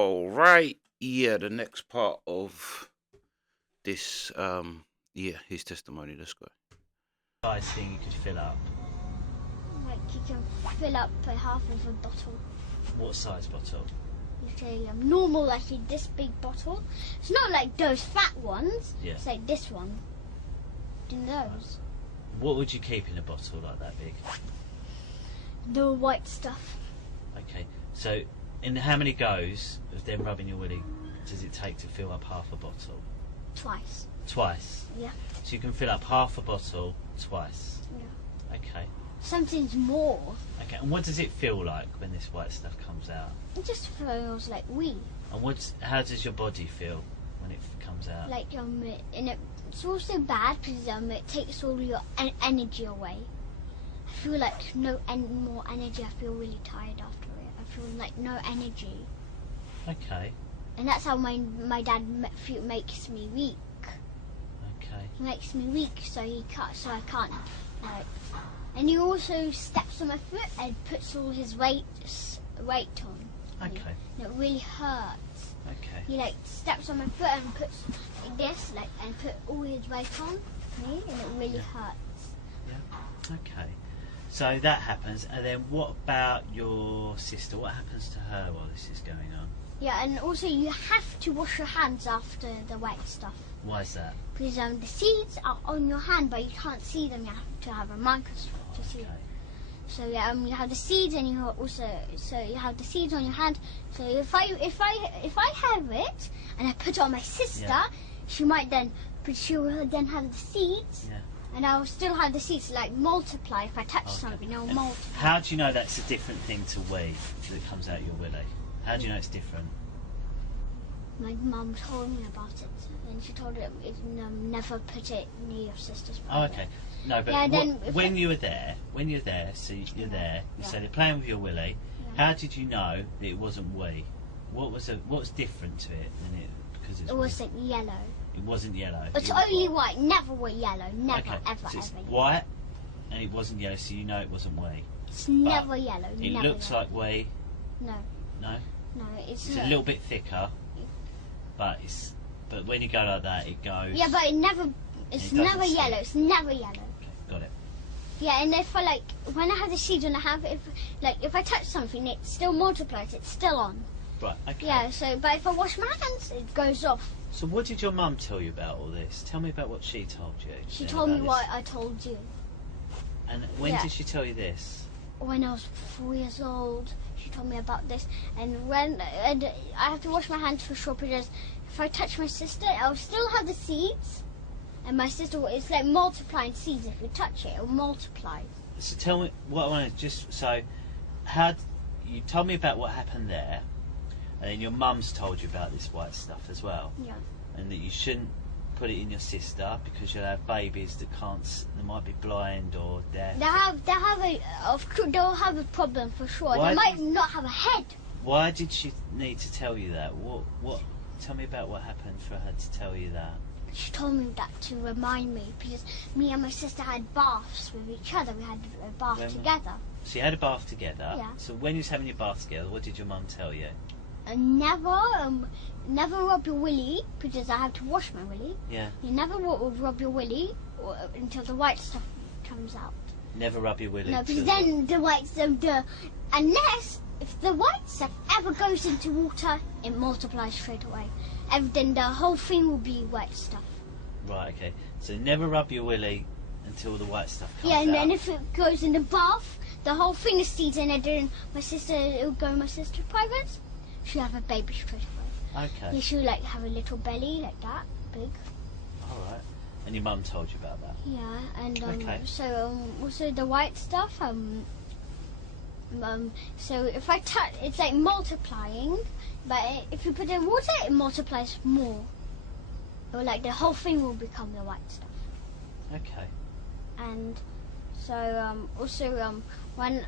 All right. Yeah, the next part of this, his testimony. Let's go. Size thing you could fill up. Like you can fill up half of a bottle. What size bottle? Like a normal, like this big bottle. It's not like those fat ones. Yeah. It's like this one. In those. What would you keep in a bottle like that big? The white stuff. Okay, so in how many goes of them rubbing your willy does it take to fill up half a bottle? Twice. Twice? Yeah. So you can fill up half a bottle twice? Yeah. Okay. Something's more. Okay, and what does it feel like when this white stuff comes out? It just feels like wee. And how does your body feel when it comes out? Like and it's also bad because it takes all your energy away. I feel like no more energy. I feel really tired after it. I feel like no energy. Okay. And that's how my dad makes me weak. Okay. He makes me weak, so I can't. Like, and he also steps on my foot and puts all his weight on. Okay. And it really hurts. Okay. He like steps on my foot and puts like this, and put all his weight on me, and it really hurts. Yeah. Okay. So that happens, and then what about your sister? What happens to her while this is going on? Yeah, and also you have to wash your hands after the wet stuff. Why is that? Because the seeds are on your hand, but you can't see them. You have to have a microscope to see them. So you have the seeds, and you have the seeds on your hand. So if I have it and I put it on my sister, she will then have the seeds. Yeah. And I'll still have the seeds like multiply. If I touch something, it'll multiply. How do you know that's a different thing to wee that comes out your willy? How do you know it's different? My mum told me about it, and she told it never put it near your sister's brother. Oh, okay. No, but when you were there, so you're there, you say they're playing with your willy. Yeah. How did you know that it wasn't wee? What was different to it than it? Because it wasn't yellow. It wasn't yellow. It's only white. Never were yellow. Never, okay. ever, so it's ever. White, and it wasn't yellow, so you know it wasn't wee. It's never yellow. It never looks yellow. like wee. No. No. No, it's a little bit thicker, but when you go like that, it goes. Yeah, but it's never yellow. It's never yellow. Okay, got it. Yeah, and if when I have the seeds on, if I touch something, it still multiplies. It's still on. Right. Okay. Yeah. So, but if I wash my hands, it goes off. So, what did your mum tell you about all this? Tell me about what she told you. She told me what I told you. And when did she tell you this? When I was 4 years old, she told me about this. And I have to wash my hands for sure because if I touch my sister, I'll still have the seeds. And my sister, it's like multiplying seeds. If you touch it, it'll multiply. So tell me what I want to you told me about what happened there, and then your mum's told you about this white stuff as well. Yeah. And that you shouldn't put it in your sister because you'll have babies that they might be blind or deaf. They'll have a problem for sure. They might not have a head. Why did she need to tell you that? What? Tell me about what happened for her to tell you that. She told me that to remind me because me and my sister had baths with each other. We had a bath together. So you had a bath together? Yeah. So when you was having your bath together, what did your mum tell you? Never rub your willy because I have to wash my willy. Yeah. You never rub your willy until the white stuff comes out. Never rub your willy? No, because then the white stuff, unless if the white stuff ever goes into water, it multiplies straight away. And then the whole thing will be white stuff. Right, okay. So never rub your willy until the white stuff comes out. Yeah, and then if it goes in the bath, the whole thing is seeds in it, and it'll go in my sister's privates. She'll have a baby straight away. Okay. Yeah, she'll have a little belly like that, big. Alright. And your mum told you about that? Yeah, and okay. Also the white stuff, so if I touch, it's like multiplying, but if you put it in water, it multiplies more. Or like the whole thing will become the white stuff. Okay. And so when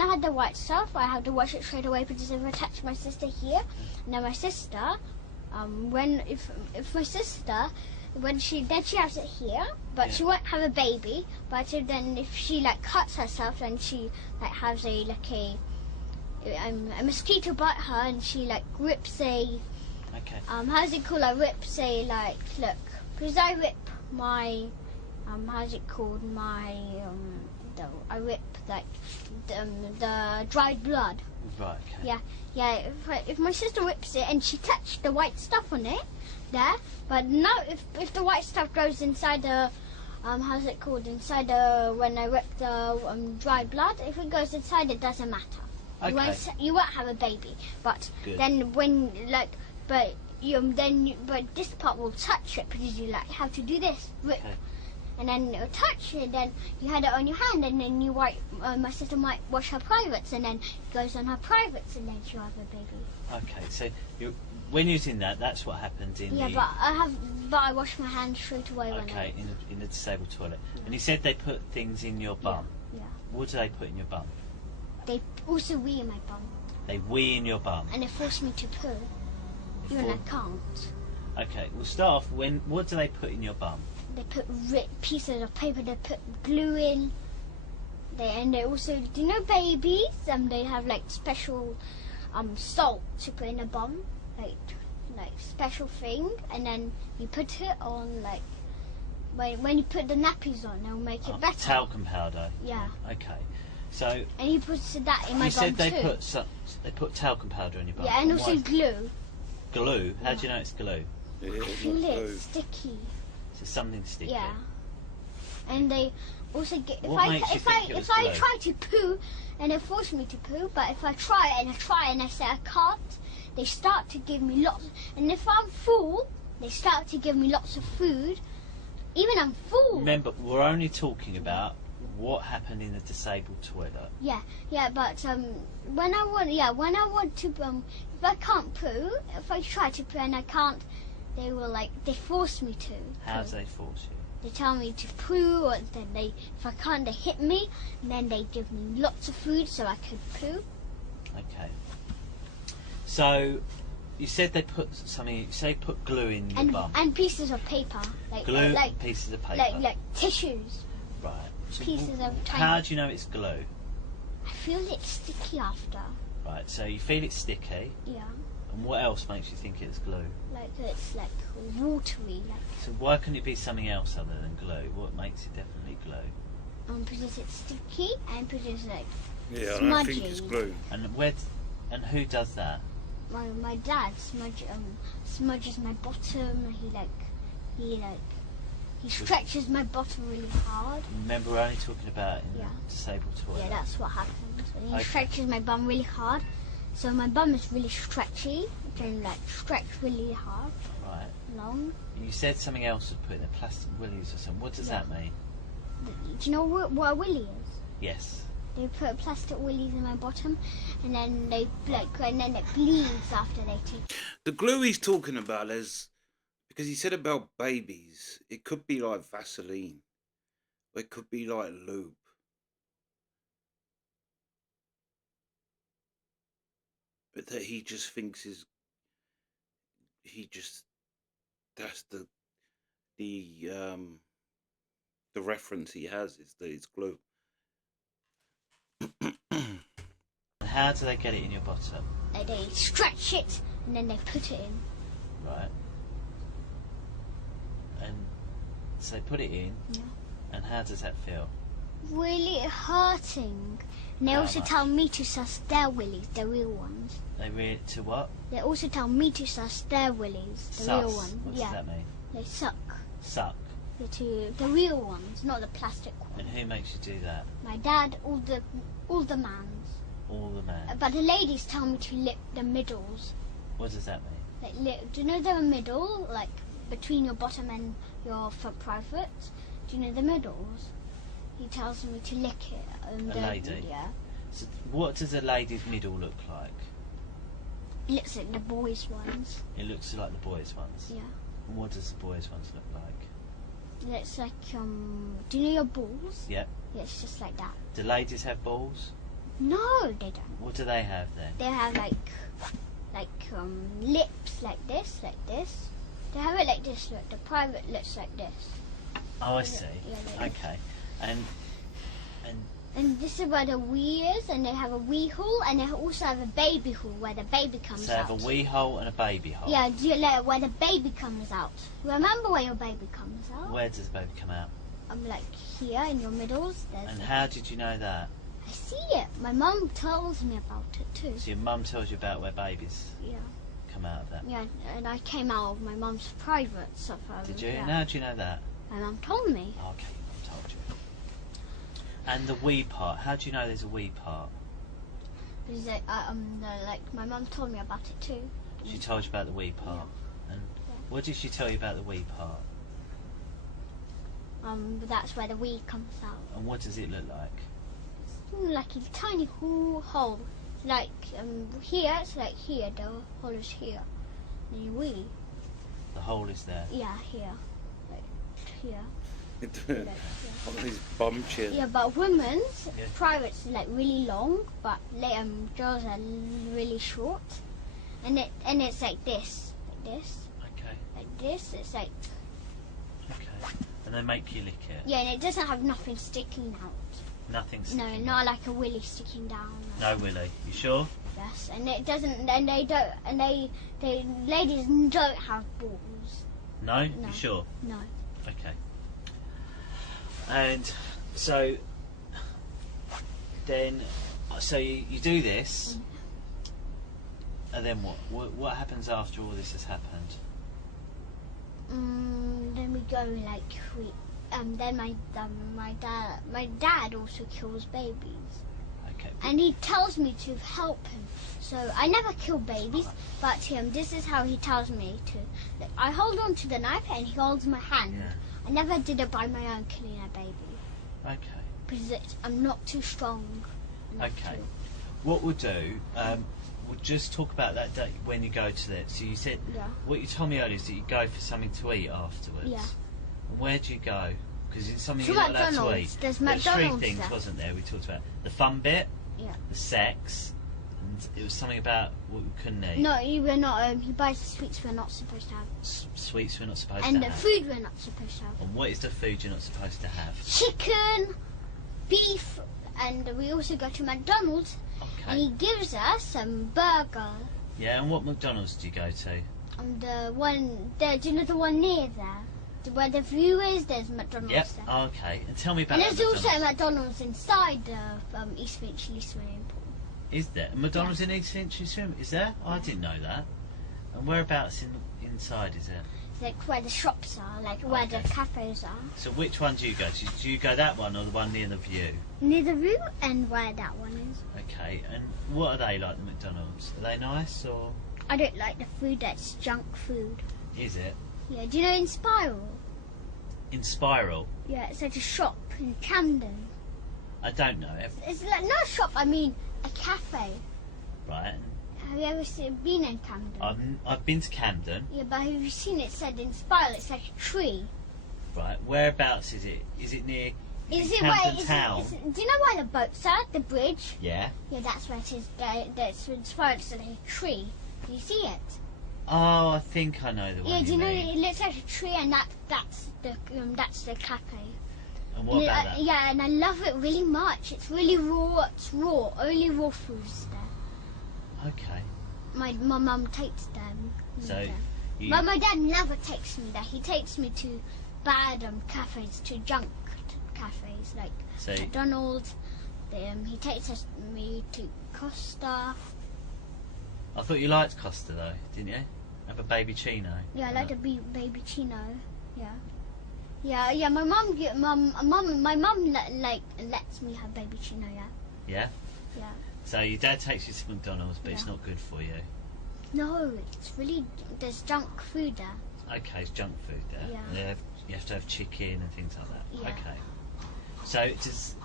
I had the white stuff, I had to wash it straight away because if I touch my sister here, now my sister, if my sister, when she has it here, but she won't have a baby. But then if she cuts herself, then she has a mosquito bite her, and she like rips a Okay. how's it called? I rips a like look, because I rip my how's it called? My I rip like the dried blood. Right. Okay. Yeah. If my sister rips it and she touched the white stuff on it, there. But no, if the white stuff goes inside the how's it called? Inside the when I rip the dried blood, if it goes inside, it doesn't matter. Okay. You won't have a baby. But Good. then when like but this part will touch it because you like have to do this rip. Okay. And then it'll touch it, then you had it on your hand, and then you wipe. My sister might wash her privates, and then it goes on her privates, and then she'll have a baby. Okay. So when you're in that, that's what happened in the. But I wash my hands straight away when Okay, in the disabled toilet. And you said they put things in your bum. Yeah. What do they put in your bum? They also wee in my bum, They wee in your bum. and they force me to poo, even I can't. Okay, we'll start off. What do they put in your bum? They put pieces of paper. They put glue in. They also, do you know babies? They have like special salt to put in a bum, like special thing, and then you put it on like when you put the nappies on, they'll make it better. Talcum powder. Yeah. Okay. So. And he puts that in my You bum said they too. they put talcum powder in your bum. Yeah, and also Why? glue. Glue. How do you know it's glue? Yeah, I feel it's sticky. So something sticky. Yeah. And they also get What makes you think it was if I glue? try to poo and they force me to poo, but if I try and I say I can't, they start to give me lots. And if I'm full, they start to give me lots of food. Even I'm full. Remember, we're only talking about what happened in the disabled toilet. Yeah, but when I want to if I can't poo, if I try to poo and I can't, they force me to. How poo. do they force you? They tell me to poo, or then if I can't, they hit me, and then they give me lots of food so I could poo. Okay. So, you said they put something. You say put glue in your bum. And pieces of paper, Glue, pieces of paper. like tissues. Right. So Pieces of tiny. How do you know it's glue? I feel it's sticky after. Right. So you feel it's sticky. Yeah, And what else makes you think it's glue? like it's like watery, like So why couldn't it be something else other than glue? What makes it definitely glue? because it's sticky and because it's like Yeah, I don't smudgy. think it's glue. And who does that? My dad smudges my bottom. He stretches my bottom really hard. Remember, we're only talking about in Yeah. the disabled toilet. Yeah, that's what happens. And he Okay. stretches my bum really hard. So my bum is really stretchy. It can like stretch really hard, Right. long. You said something else was put in the plastic willies or something. What does Yeah. that mean? Do you know what a willy is? Yes. They put plastic willies in my bottom, and then and then it bleeds after they take. The glue he's talking about is because he said about babies, it could be like Vaseline, or it could be like lube. But that he just thinks that's the reference he has is that it's glue. And how do they get it in your bottom? They stretch it, and then they put it in. Right. And so they put it in. Yeah. And how does that feel? Really hurting. And they How also much? tell me to suss their willies, the real ones. They read to what? They also tell me to suss their willies, the real Sus. one. What does Yeah, that mean? they suck. Suck. The real ones, not the plastic ones. And who makes you do that? My dad, all the mans. All the man. But the ladies tell me to lick the middles. What does that mean? Like, do you know the middle, like between your bottom and your front private? Do you know the middles? He tells me to lick it. A lady? Yeah. So what does a lady's middle look like? It looks like the boys' ones. It looks like the boys' ones. Yeah. And what does the boys' ones look like? It looks like do you know your balls? Yeah. Yeah, it's just like that. Do ladies have balls? No, they don't. What do they have then? They have like lips like this. They have it like this. Look, the private looks like this. Oh, I see. Yeah, Okay. And And this is where the wee is, and they have a wee hole, and they also have a baby hole where the baby comes So they out. have a wee hole and a baby hole. Yeah, where the baby comes out. Remember where your baby comes out? Where does the baby come out? Like here in your middles. And how did you know that? I see it. My mum tells me about it too. So your mum tells you about where babies Yeah. come out of that. Yeah, and I came out of my mum's private stuff. Did you? Yeah. And how do you know that? My mum told me. Okay, I told you. And the wee part. How do you know there's a wee part? Because my mum told me about it too. She told you about the wee part. And what did she tell you about the wee part? But that's where the wee comes out. And what does it look like? It's like a tiny hole. Like here, it's like here. The hole is here. And the wee. The hole is there. Yeah, here. Like here. On his bum chin. Yeah, but women's private's like really long, but girls are really short. And it's like this, Okay. like this. It's like Okay. And they make you lick it. yeah, and it doesn't have nothing sticking out. Nothing No, sticking not out. like a willy sticking down. No willy. You sure? Yes, and it doesn't. And they don't. And they ladies don't have balls. No? No. You sure? No. Okay. And so then, so you do this, and then what? What happens after all this has happened? Then we go then my dad also kills babies, Okay. and he tells me to help him. So I never kill babies, but this is how he tells me to. Like, I hold on to the knife, and he holds my hand. Yeah. I never did it by my own killing a baby Okay. because I'm not too strong enough Okay. to. What we'll do, we'll just talk about that day when you go to that. So you said, Yeah. what you told me earlier is that you go for something to eat afterwards. Yeah. And where do you go? Because it's something To you're not allowed to McDonald's. eat. There's There was three McDonald's things, there. wasn't there? We talked about the fun bit, Yeah. the sex, and it was something about what we couldn't eat. No, we're not. He buys the sweets we're not supposed to have, Sweets we're not supposed and to the have. food we're not supposed to have. And what is the food you're not supposed to have? Chicken, beef, and we also go to McDonald's, and he Okay. gives us some burger. Yeah, and what McDonald's do you go to? And the one there, do you know the one near there? Where the view is, there's McDonald's Yep. there. Oh, okay. And tell me about And that there's also a McDonald's. McDonald's inside the East Finchley swimming pool. Is there? McDonald's in East Finchley Swim? Is there? Oh, I didn't know that. And whereabouts inside is it? It's like where the shops are, like where the Okay. cafes are. So which one do you go to? Do you go that one or the one near the view? Near the view and where that one is. Okay. And what are they like, the McDonald's? Are they nice or I don't like the food that's junk food. is it? Yeah, do you know in Spiral? In Spiral? Yeah, it's like a shop in Camden. I don't know. It's like not a shop, I mean a cafe. Right. Have you ever been in Camden? I've been to Camden. Yeah, but have you seen it said in Spiral? It's like a tree. Right. Whereabouts is it? Is it near Is it Camden where? Town? Do you know where the boats are? The bridge. Yeah. Yeah, that's where it is. That's in Spiral. It's like a tree. Do you see it? Oh, I think I know the one Yeah. Do you know mean. it looks like a tree, and that's the cafe. And what about that? Yeah, and I love it really much. It's really raw. It's raw. Only raw food's there. Okay. My mum takes them. So you, But my dad never takes me there. He takes me to bad cafes, to junk cafes like so McDonald's. He takes me to Costa. I thought you liked Costa though, didn't you? Have a baby chino. Yeah, I like the baby chino. Yeah. My mum lets me have baby chino. Yeah. Yeah. Yeah. So your dad takes you to McDonald's, but it's Yeah. not good for you. No, it's really there's junk food there. Okay, it's junk food there. Yeah. You have to have chicken and things like that. Yeah. Okay. So just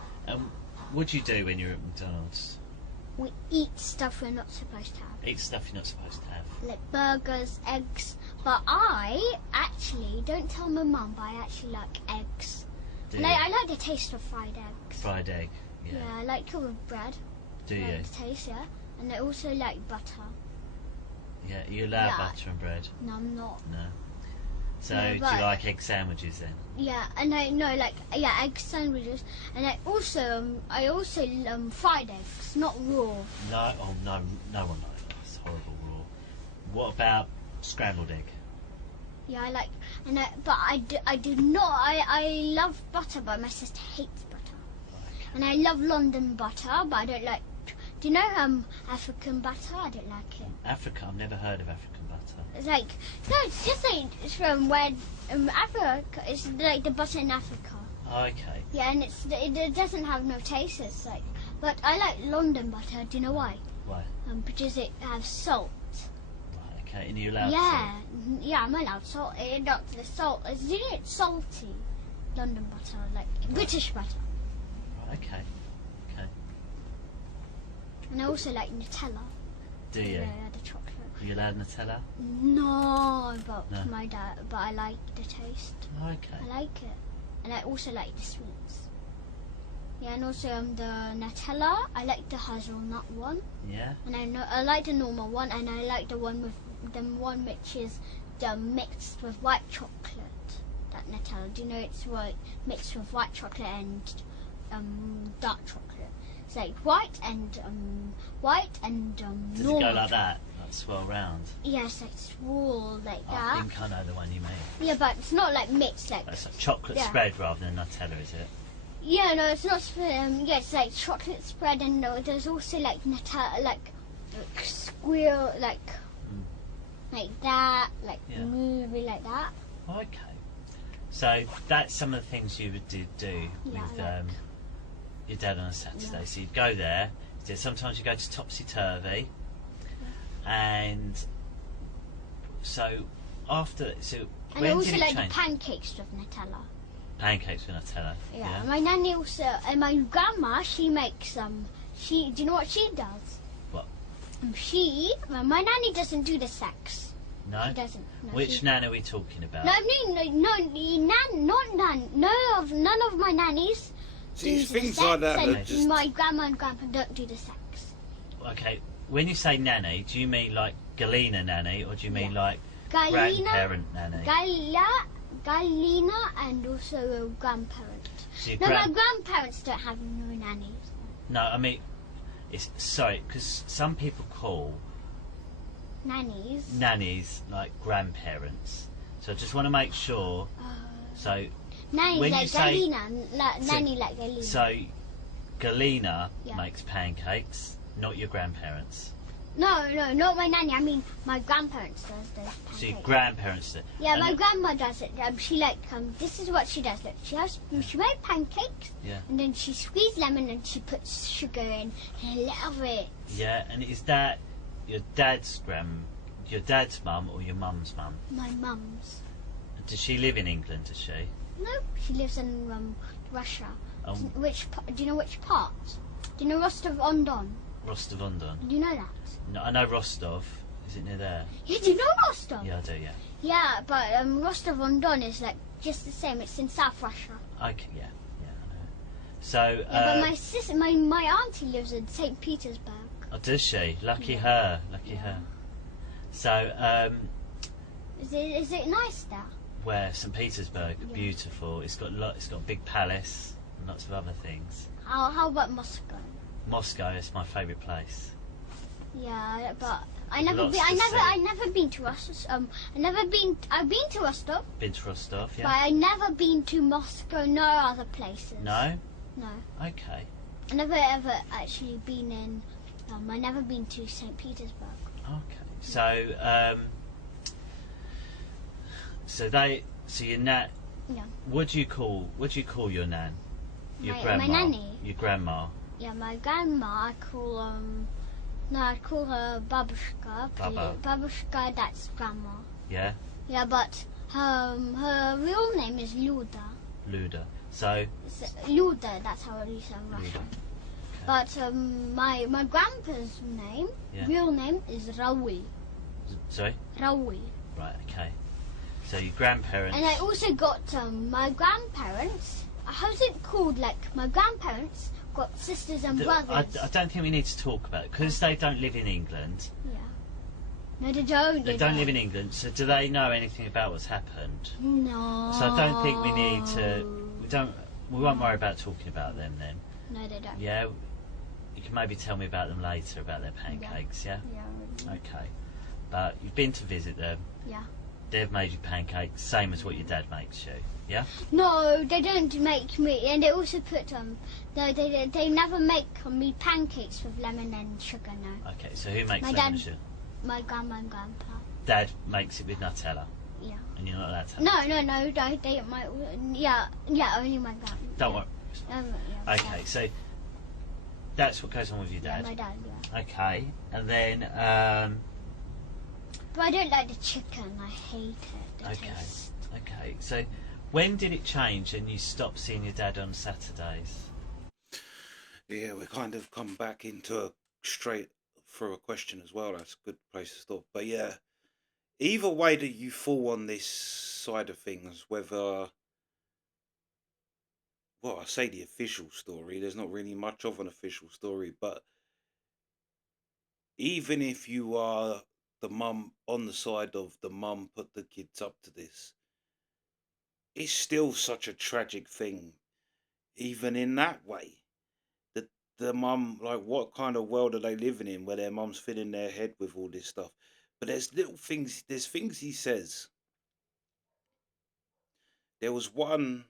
what do you do when you're at McDonald's? We eat stuff we're not supposed to have. Eat stuff you're not supposed to have. Like burgers, eggs. But I actually don't tell my mum, but I actually like eggs. Do And you? I like the taste of fried eggs. Fried egg. Yeah. Yeah, I like it with bread. Do I you? like the taste, yeah. And I also like butter. Yeah. You allow Yeah. butter and bread? No, I'm not. No. So Yeah, do but- you like egg sandwiches then? Yeah, and I know egg sandwiches, and I also fried eggs, not raw. No, oh no, no one likes that. It's horrible raw. What about scrambled egg? Yeah, but I do not. I love butter, but my sister hates butter. Okay. And I love London butter, but I don't like. Do you know African butter? I don't like it. Africa, I've never heard of African butter. It's like no, it's just like it's from where Africa. It's like the butter in Africa. Okay. Yeah, and it doesn't have no taste. It's like, but I like London butter. Do you know why? Why? Because it has salt. Right, okay. And are you allowed Yeah, yeah, I'm allowed salt. Not the salt. It's salty. London butter, like British butter. to? Right, okay. Okay. And I also like Nutella. Do you? Yeah, the chocolate. Are you allowed Nutella? No, but No. my dad. But I like the taste. Okay. I like it, and I also like the sweets. Yeah, and also the Nutella. I like the hazelnut one, Yeah. and I like the normal one, and I like the one which is mixed with white chocolate. That Nutella. Do you know it's mixed with white chocolate and dark chocolate? It's like white and Does normal. it go like that? Like swirl round? Yes, like swirl like I that. think I know the one you mean. Yeah, but it's not like mixed like. That's like chocolate Yeah. spread rather than Nutella, is it? Yeah, no, it's not. Yeah, it's like chocolate spread, and there's also like Nutella, like squirrel, like that, like Yeah. movie like that. Okay. So that's some of the things you would do Yeah, with I like. your dad on a Saturday. Yeah. So you'd go there. Sometimes you go to Topsy Turvy, and so after And I when also did it like change? the pancakes with Nutella. Pancakes with Nutella. Yeah, my nanny also, and my grandma, she makes do you know what she does? What? My nanny doesn't do the sex. No. She doesn't. No, Which nan are we talking about? No, none of my nannies. See, do it's the things sex, like that and that just. my grandma and grandpa don't do the sex. Okay. When you say nanny, do you mean like Galena nanny, or do you mean like Galina, grandparent nanny? Galina, and also a grandparent. So your No, my gran- grandparents don't have no nannies. No, I mean, it's sorry, because some people call Nannies. nannies like grandparents. So I just want to make sure. So Nannies when you like say- Galina. Nanny like Galina. so Galena Yeah. makes pancakes, not your grandparents. No, not my nanny. I mean, my grandparents does those pancakes. So your grandparents do. Yeah, And my grandma does it. She this is what she does. Look, she made pancakes, Yeah. and then she squeezed lemon and she puts sugar in. And I love it. Yeah, and is that your dad's mum or your mum's mum? My mum's. Does she live in England? Does she? No, she lives in Russia. Oh. Do you know which part? Do you know Rostov-on-Don? Rostov-on-Don. Do you know that? No, I know Rostov. Is it near there? Yeah, do you know Rostov? Yeah, I do. Yeah. Yeah, but Rostov-on-Don is like just the same. It's in South Russia. Okay. Yeah. Yeah. I know. So. Yeah, but my sister, my auntie lives in St. Petersburg. Oh, does she? Lucky Yeah. her. Lucky her. So, Is it nice there? where St. Petersburg, Yeah. beautiful. It's got it's got a big palace and lots of other things. How about Moscow? Moscow is my favourite place. Yeah, but I Lots never been. to see. I never been to Rostov. I've been to Rostov, Been to Rostov, but yeah? I never been to Moscow. No other places. No? No. Okay. I never ever actually been in. I never been to St. Petersburg. Okay. So your nan. Yeah. What do you call your nan? Your My grandma. nanny. Your grandma. Yeah, my grandma. I call No, I call her Babushka. Baba. Babushka, that's grandma. Yeah. Yeah, but her real name is Luda. Luda. So Luda, that's how it is in Russian. But my grandpa's name, Yeah. real name is Raul. sorry. Raul. Right. Okay. So your grandparents. And I also got my grandparents. How's it called? Like my grandparents got sisters and brothers. I don't think we need to talk about it because they don't live in England. Yeah. No, they don't. They don't live in England, so do they know anything about what's happened? No. So I don't think we need to. We won't worry about talking about them then. No, they don't. Yeah. You can maybe tell me about them later, about their pancakes. Yeah. Yeah. Okay. But you've been to visit them. Yeah. They've made you pancakes, same as what your dad makes you. Yeah. No, they don't make me, and they also put No, they never make me pancakes with lemon and sugar. No. Okay. So who makes My lemon dad. and sugar? My grandma and grandpa. Dad makes it with Nutella. Yeah. And you're not allowed to have it. No. They might. Yeah. Only my grandma. Don't worry. Yeah, Okay. So that's what goes on with your Yeah, dad. my dad. Yeah. Okay. And then. But I don't like the chicken. I hate it. The taste. Okay. So when did it change and you stopped seeing your dad on Saturdays? Yeah, we kind of come back into a straight through a question as well. That's a good place to stop. But yeah, either way that you fall on this side of things, whether, well, I say the official story, there's not really much of an official story, but even if you are the mum on the side of the mum put the kids up to this, it's still such a tragic thing, even in that way. That the mum, like, what kind of world are they living in where their mum's filling their head with all this stuff? But there's little things, there's things he says. There was one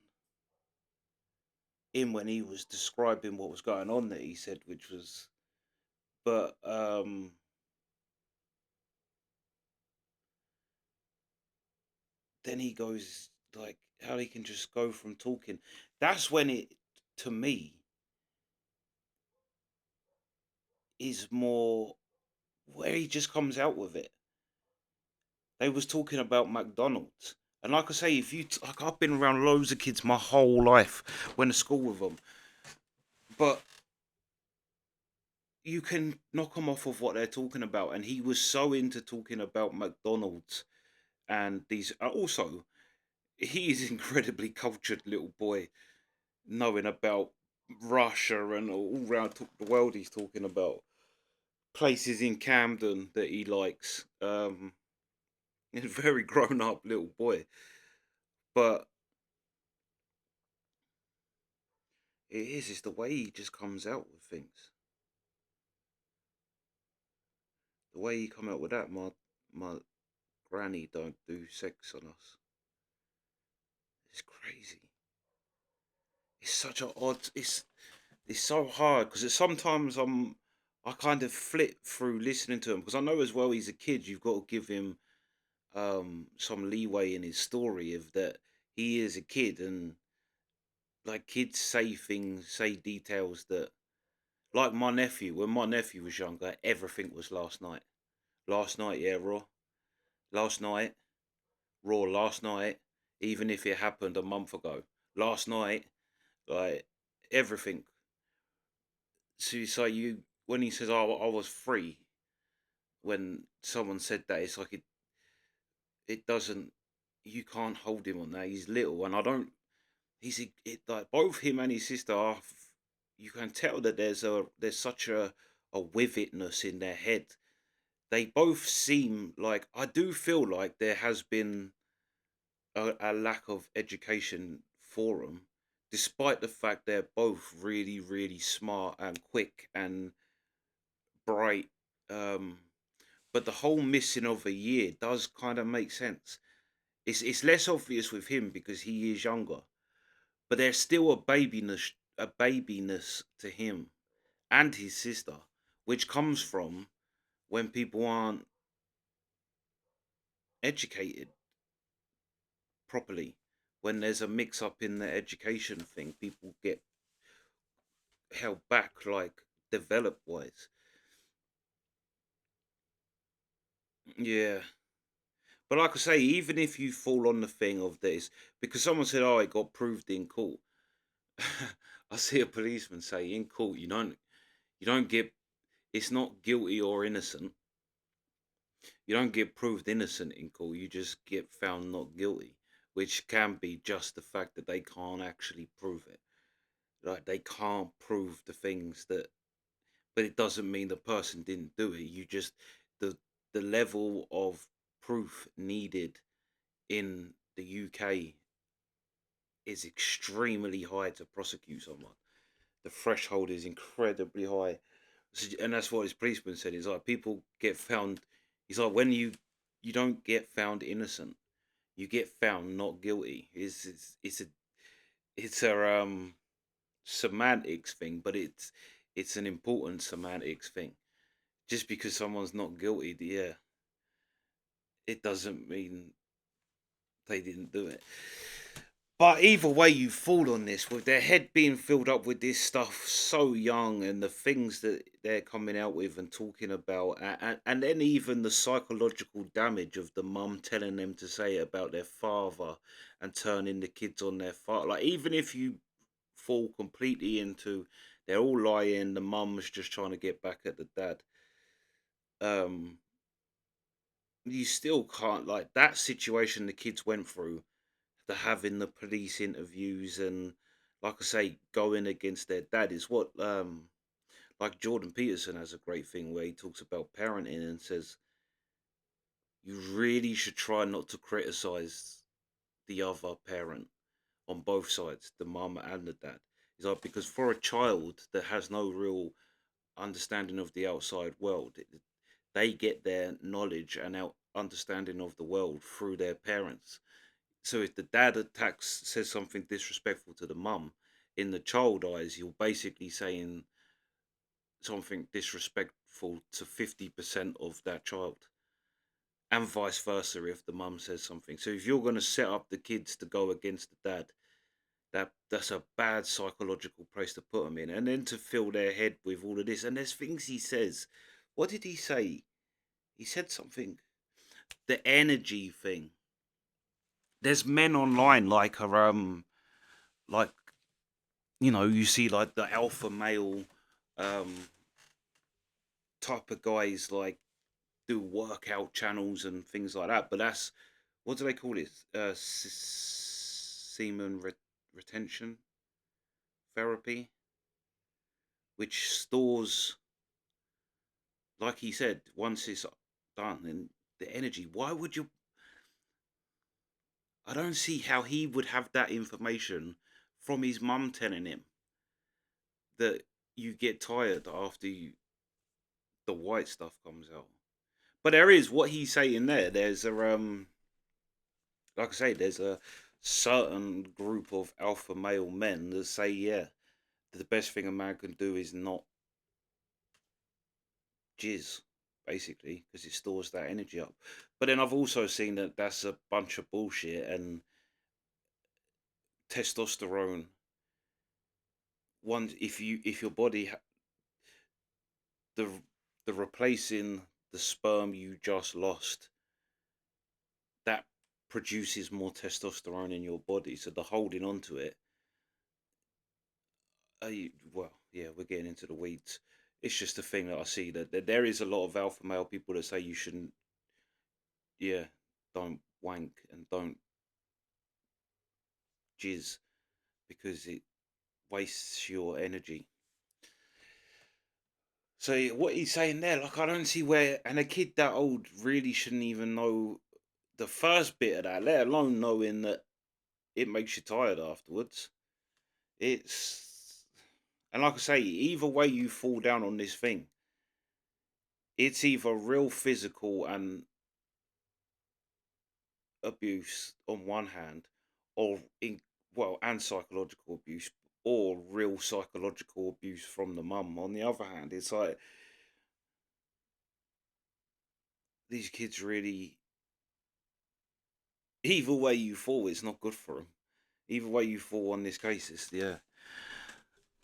in when he was describing what was going on that he said, which was, but then he goes like how he can just go from talking. That's when it, to me, is more where he just comes out with it. They was talking about McDonald's, and like I say, if you like, I've been around loads of kids my whole life, went to school with them, but you can knock them off of what they're talking about. And he was so into talking about McDonald's and these. Also, he is incredibly cultured little boy, knowing about Russia and all around the world. He's talking about places in Camden that he likes. He's a very grown up little boy, but it's the way he just comes out with things. The way he come out with that, my granny don't do sex on us. It's crazy. It's such a odd. It's so hard because sometimes I kind of flip through listening to him because I know as well he's a kid. You've got to give him some leeway in his story of that he is a kid, and like kids say things, say details that, like my nephew, when my nephew was younger, everything was last night. Last night, yeah, raw. Last night, raw. Last night, even if it happened a month ago. Last night, like everything. So you, when he says, "Oh, I was free," when someone said that, it's like it doesn't. You can't hold him on that. He's little, and I don't. Like both him and his sister are. You can tell that there's such a vividness in their head. They both seem like, I do feel like there has been a lack of education for them, despite the fact they're both really, really smart and quick and bright. Um, but the whole missing of a year does kind of make sense. It's less obvious with him because he is younger, but there's still a babiness to him and his sister, which comes from when people aren't educated properly. When there's a mix up in the education thing, people get held back, like develop wise. Yeah. But like I say, even if you fall on the thing of this, because someone said, "Oh, it got proved in court." I see a policeman say, "In court, you don't get. It's not guilty or innocent. You don't get proved innocent in court. You just get found not guilty, which can be just the fact that they can't actually prove it. Like they can't prove the things that, but it doesn't mean the person didn't do it. You just the the level of proof needed in the UK is extremely high to prosecute someone. The threshold is incredibly high. And that's what his policeman said. He's like, people get found. He's like, when you don't get found innocent, you get found not guilty. It's a semantics thing, but it's an important semantics thing. Just because someone's not guilty, yeah, it doesn't mean they didn't do it. But either way you fall on this, with their head being filled up with this stuff so young, and the things that they're coming out with and talking about, and then even the psychological damage of the mum telling them to say it about their father and turning the kids on their father. Like, even if you fall completely into they're all lying, the mum's just trying to get back at the dad, um, you still can't, like, that situation the kids went through, the having the police interviews and, like I say, going against their dad is what, like, Jordan Peterson has a great thing where he talks about parenting and says you really should try not to criticize the other parent on both sides, the mum and the dad. He's like, because for a child that has no real understanding of the outside world, they get their knowledge and understanding of the world through their parents. So if the dad says something disrespectful to the mum, in the child eyes, you're basically saying something disrespectful to 50% of that child, and vice versa if the mum says something. So if you're going to set up the kids to go against the dad, that's a bad psychological place to put them in, and then to fill their head with all of this. And there's things he says. What did he say? He said something. The energy thing. There's men online like, you see like the alpha male um type of guys, like, do workout channels and things like that. But that's, what do they call it? Semen retention therapy, which stores, like he said, once it's done, and the energy. Why would you? I don't see how he would have that information from his mum telling him that you get tired after the white stuff comes out. But there is what he's saying there. There's a like I say, there's a certain group of alpha male men that say, yeah, the best thing a man can do is not jizz, basically, because it stores that energy up. But then I've also seen that that's a bunch of bullshit, and testosterone. One, if your body the the replacing the sperm you just lost, that produces more testosterone in your body. So the holding on to it, well, yeah, we're getting into the weeds. It's just a thing that I see that there is a lot of alpha male people that say you shouldn't, yeah, don't wank and don't jizz because it wastes your energy. So what he's saying there, like, I don't see where, and a kid that old really shouldn't even know the first bit of that, let alone knowing that it makes you tired afterwards. It's, and like I say, either way you fall down on this thing, it's either real physical and abuse on one hand, or and psychological abuse, or real psychological abuse from the mum on the other hand. It's like these kids really, either way you fall, it's not good for them. Either way you fall on this case, yeah,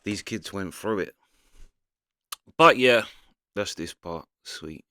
these kids went through it. But yeah, that's this part. Sweet.